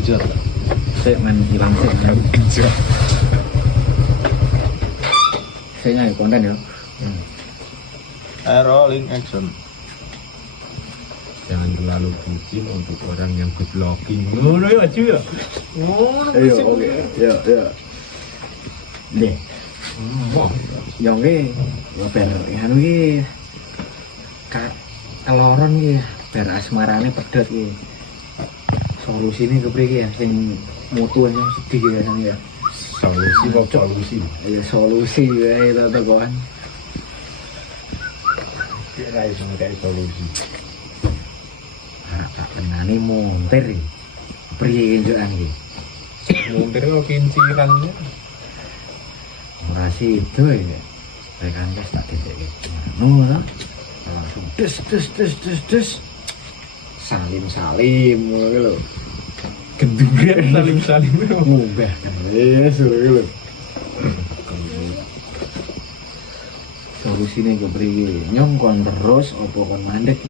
Genjot. Sik men hilang sik. Genjot. Saya nyari konten ya. Rolling action. Jangan terlalu bucin untuk orang yang good looking. Ngono ya, Cu ya. Ngono Ayo, sih. oke. Ya, ya. Deh. Wah, Yang ki ber anu ki keloron ki ber asmarane pedhot ki. Solusine kepriye ya sing mutunya sedih ya sang ya. solusi kok solusi. Ya solusi wae to tekoan. Kira iso kayak solusi. Tak kenane montir iki. Priye njokan iki? Muntir kok kincirannya. Ora sido ya. Rekan tes tak dedekke. Ngono to. Langsung des. Salim ngono lho. Gendingan salim-salim. Munggah kan. Suruh lho. Solusine kepriye? Nyong kon terus apa kon mandek?